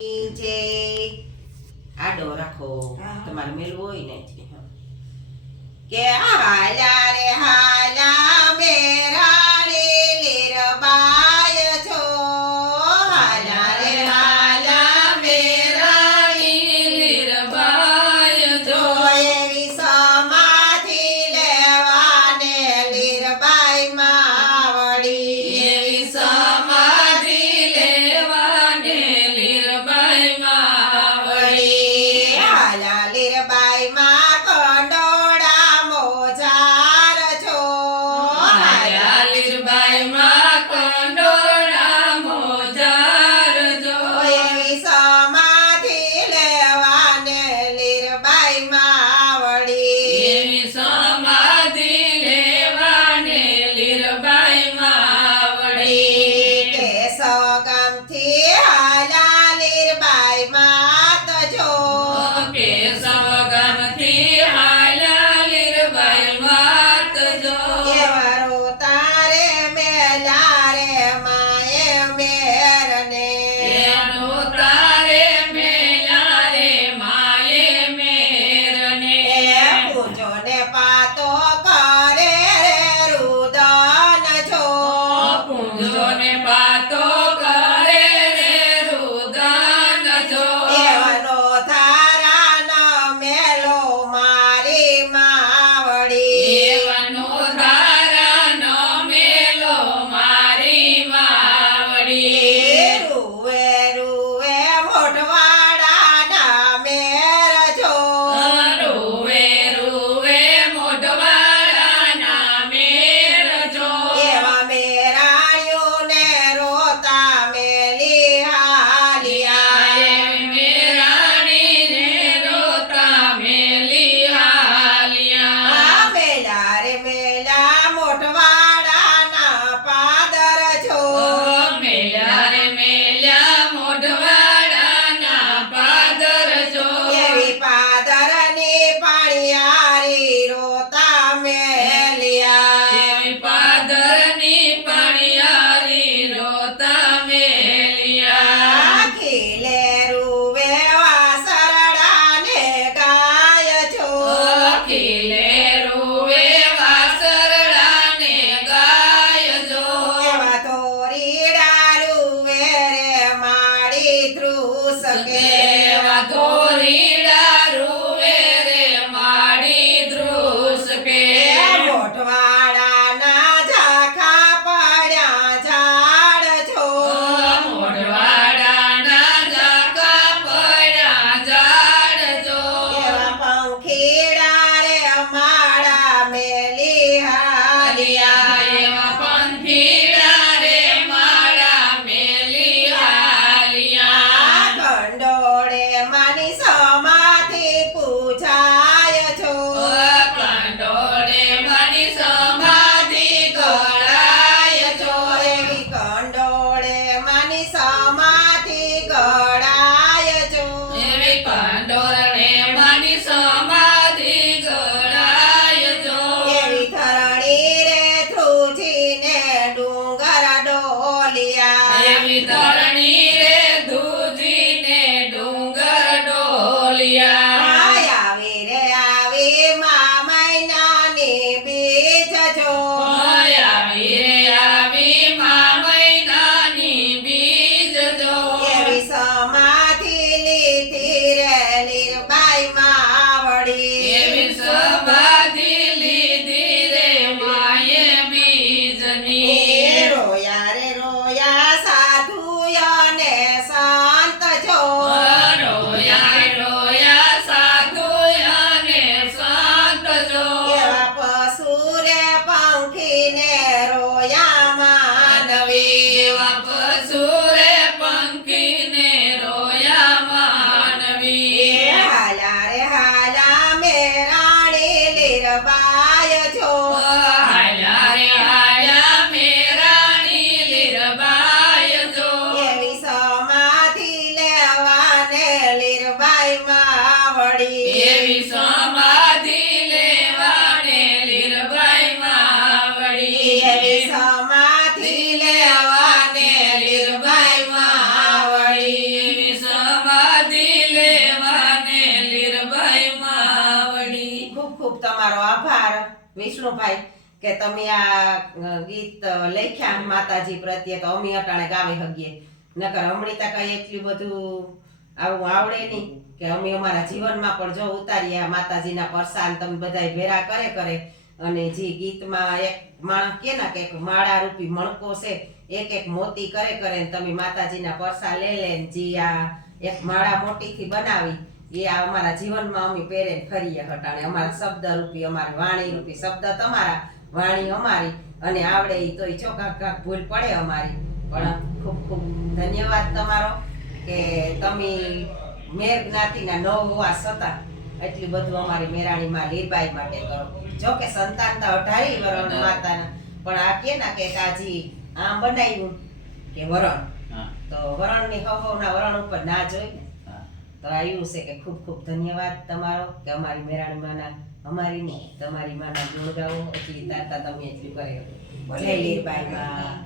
જે આડો રાખો તમારે મેલવું હોય ને કે હાલા રે હાલા બેરાણી લીરબાય છો હાલા રે હાલા બેરાણી લીરબાય છો એવી સમાધિ લેવાને લીરબાઈ માવડી એવી સમાધિ લેવાને લીરબાઈ માવડી હાલા લીરબાઈ માં માની સમા તમારો આભાર વિષ્ણુભાઈ કે તમે આ ગીત લખ્યા માતાજી પ્રત્યે. તો અમે અટાણે ગાવે હગીએ, નકર હમણાં કઈ એટલું બધું આવું આવડે નહીં કે અમે અમારા જીવનમાં પણ જો ઉતારીએ આ માતાજીના પરસાન તમે બધાય ભેરા કરે અને જે ગીતમાં એક માણસ કે ના કે માળા રૂપી મણકો છે, એક મોતી કરે ને તમે માતાજીના પરસા લે જે આ એક માળા મોટીથી બનાવી એ આ અમારા જીવનમાં અમે પહેરે ફરીએ હટાણે. અમારા શબ્દ રૂપી, અમારી વાણી રૂપી, શબ્દ તમારા, વાણી અમારી, અને આવડે ઈ તોય ચોકાક ભૂલ પડે અમારી. પણ ખૂબ ખૂબ ધન્યવાદ તમારો કે તમે મેર જ્ઞાતિના ન હોવા છતાં એટલું બધું અમારી મેરાણીમાં લીરબાઈ માટે કરો. જો કે સંતાન તો 18 વરણ માતાના, પણ આ કે ના કે કાજી આમ બનાવ્યું કે વરણ, તો વરણની હવના વરણ ઉપર ના જોઈ ને. તો આવ્યું છે કે ખૂબ ખૂબ ધન્યવાદ તમારો કે અમારી મેરાણી માના, અમારી નહીં તમારી માના ગુણ ગાવો એટલી તાતા તમે એટલી કરે. જય લીરબાઈ માં.